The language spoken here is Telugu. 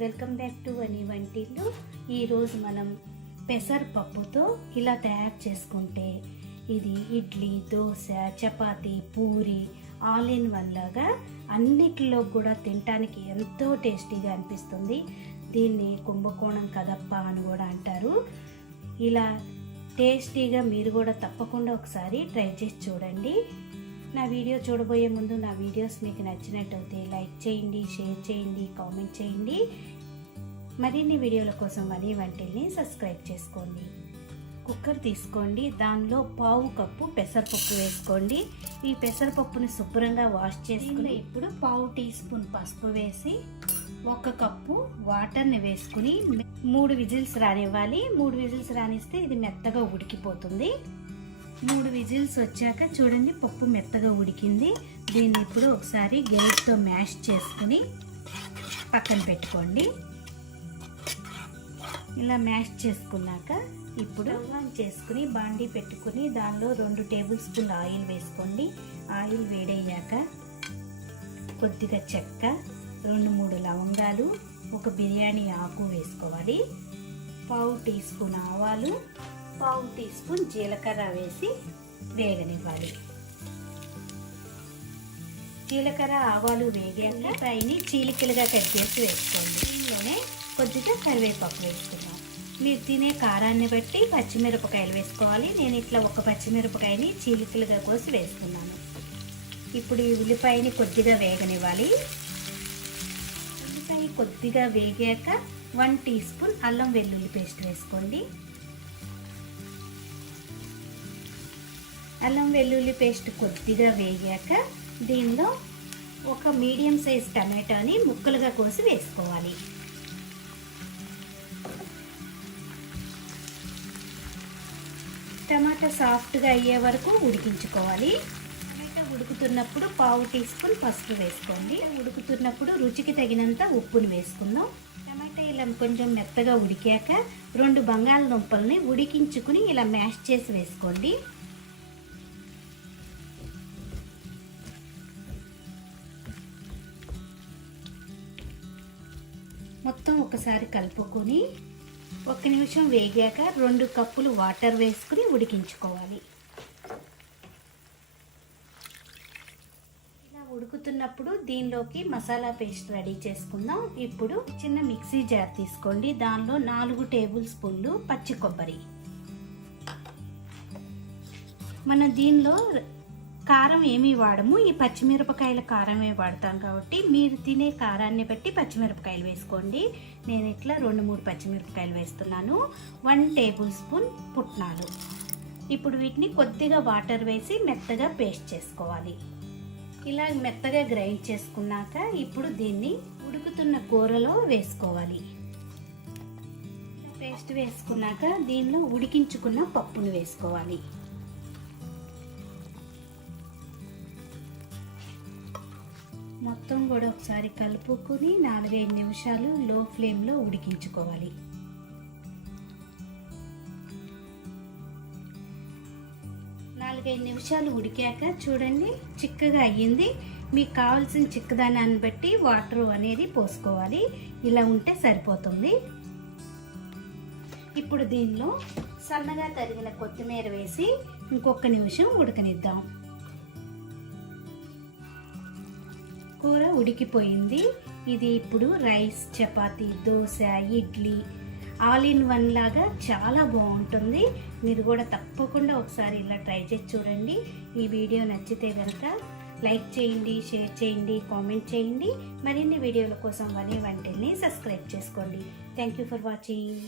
వెల్కమ్ బ్యాక్ టు వని వంటిల్లు. ఈరోజు మనం పెసరపప్పుతో ఇలా తయారు చేసుకుంటే ఇది idli, dosa, chapati, puri all in one లాగా అన్నిటిలో కూడా తినడానికి ఎంతో టేస్టీగా అనిపిస్తుంది. దీన్ని కుంభకోణం కదప్ప అని కూడా అంటారు. ఇలా టేస్టీగా మీరు కూడా తప్పకుండా ఒకసారి ట్రై చేసి చూడండి. నా వీడియో చూడబోయే ముందు నా వీడియోస్ మీకు నచ్చినట్టయితే లైక్ చేయండి, షేర్ చేయండి, కామెంట్ చేయండి. మరిన్ని వీడియోల కోసం వని వంటిల్ని సబ్స్క్రైబ్ చేసుకోండి. కుక్కర్ తీసుకోండి, దానిలో పావు కప్పు పెసరపప్పు వేసుకోండి. ఈ పెసరపప్పుని శుభ్రంగా వాష్ చేసుకుని ఇప్పుడు పావు టీ స్పూన్ పసుపు వేసి 1 కప్పు వాటర్ని వేసుకుని 3 విజిల్స్ రానివ్వాలి. 3 విజిల్స్ రానిస్తే ఇది మెత్తగా ఉడికిపోతుంది. 3 విజిల్స్ వచ్చాక చూడండి పప్పు మెత్తగా ఉడికింది. దీన్ని ఇప్పుడు ఒకసారి గరిటెతో మ్యాష్ చేసుకుని పక్కన పెట్టుకోండి. ఇలా మ్యాష్ చేసుకున్నాక ఇప్పుడు ఆన్ చేసుకుని బాండీ పెట్టుకుని దానిలో 2 టేబుల్ స్పూన్ల ఆయిల్ వేసుకోండి. ఆయిల్ వేడయ్యాక కొద్దిగా చెక్క, 2-3 లవంగాలు, 1 బిర్యానీ ఆకు వేసుకోవాలి. పావు టీ స్పూన్ ఆవాలు, పావు టీ స్పూన్ జీలకర్ర వేసి వేగనివ్వాలి. జీలకర్ర ఆవాలు వేగాక పైన చీలికలుగా కట్ చేసి వేసుకోండి. దీనిలోనే కొద్దిగా కరివేపాకు వేసుకుందాం. మీరు తినే కారాన్ని బట్టి పచ్చిమిరపకాయలు వేసుకోవాలి. నేను ఇట్లా 1 పచ్చిమిరపకాయని చీలికలుగా కోసి వేసుకున్నాను. ఇప్పుడు ఈ ఉల్లిపాయని కొద్దిగా వేగనివ్వాలి. ఉల్లిపాయ కొద్దిగా వేగాక 1 టీ స్పూన్ అల్లం వెల్లుల్లి పేస్ట్ వేసుకోండి. అల్లం వెల్లుల్లి పేస్ట్ కొద్దిగా వేగాక దీనిలో 1 మీడియం సైజ్ టమాటాని ముక్కలుగా కోసి వేసుకోవాలి. టమాటా సాఫ్ట్గా అయ్యే వరకు ఉడికించుకోవాలి. టమాటా ఉడుకుతున్నప్పుడు పావు టీ స్పూన్ పసుపు వేసుకోండి. ఉడుకుతున్నప్పుడు రుచికి తగినంత ఉప్పుని వేసుకుందాం. టమాటా ఇలా కొంచెం మెత్తగా ఉడికాక 2 బంగాళదుంపల్ని ఉడికించుకుని ఇలా మ్యాష్ చేసి వేసుకోండి. మొత్తం ఒకసారి కలుపుకొని 1 నిమిషం వేగాక 2 కప్పులు వాటర్ వేసుకుని ఉడికించుకోవాలి. ఇలా ఉడుకుతున్నప్పుడు దీనిలోకి మసాలా పేస్ట్ రెడీ చేసుకుందాం. ఇప్పుడు చిన్న మిక్సీ జార్ తీసుకోండి. దానిలో 4 టేబుల్ స్పూన్లు పచ్చి కొబ్బరి. మనం దీనిలో కారం ఏమీ వాడము, ఈ పచ్చిమిరపకాయల కారమే వాడతాం కాబట్టి మీరు తినే కారాన్ని బట్టి పచ్చిమిరపకాయలు వేసుకోండి. నేను ఇట్లా 2-3 పచ్చిమిరపకాయలు వేస్తున్నాను. 1 టేబుల్ స్పూన్ పుట్నాలు. ఇప్పుడు వీటిని కొద్దిగా వాటర్ వేసి మెత్తగా పేస్ట్ చేసుకోవాలి. ఇలా మెత్తగా గ్రైండ్ చేసుకున్నాక ఇప్పుడు దీన్ని ఉడుకుతున్న కూరలో వేసుకోవాలి. పేస్ట్ వేసుకున్నాక దీనిలో ఉడికించుకున్న పప్పును వేసుకోవాలి. మొత్తం కూడా ఒకసారి కలుపుకొని 4-5 నిమిషాలు లో ఫ్లేమ్లో ఉడికించుకోవాలి. నిమిషాలు ఉడికాక చూడండి చిక్కగా అయ్యింది. మీకు కావాల్సిన చిక్కదనాన్ని బట్టి వాటర్ అనేది పోసుకోవాలి. ఇలా ఉంటే సరిపోతుంది. ఇప్పుడు దీనిలో సన్నగా తరిగిన కొత్తిమీర వేసి ఇంకొక నిమిషం ఉడకనిద్దాం. కూర ఉడికిపోయింది. ఇది ఇప్పుడు rice, chapati, dosa, idli all in one లాగా చాలా బాగుంటుంది. మీరు కూడా తప్పకుండా ఒకసారి ఇలా ట్రై చేసి చూడండి. ఈ వీడియో నచ్చితే కనుక లైక్ చేయండి, షేర్ చేయండి, కామెంట్ చేయండి. మరిన్ని వీడియోల కోసం వని వంటిల్ని సబ్స్క్రైబ్ చేసుకోండి. Thank you for watching.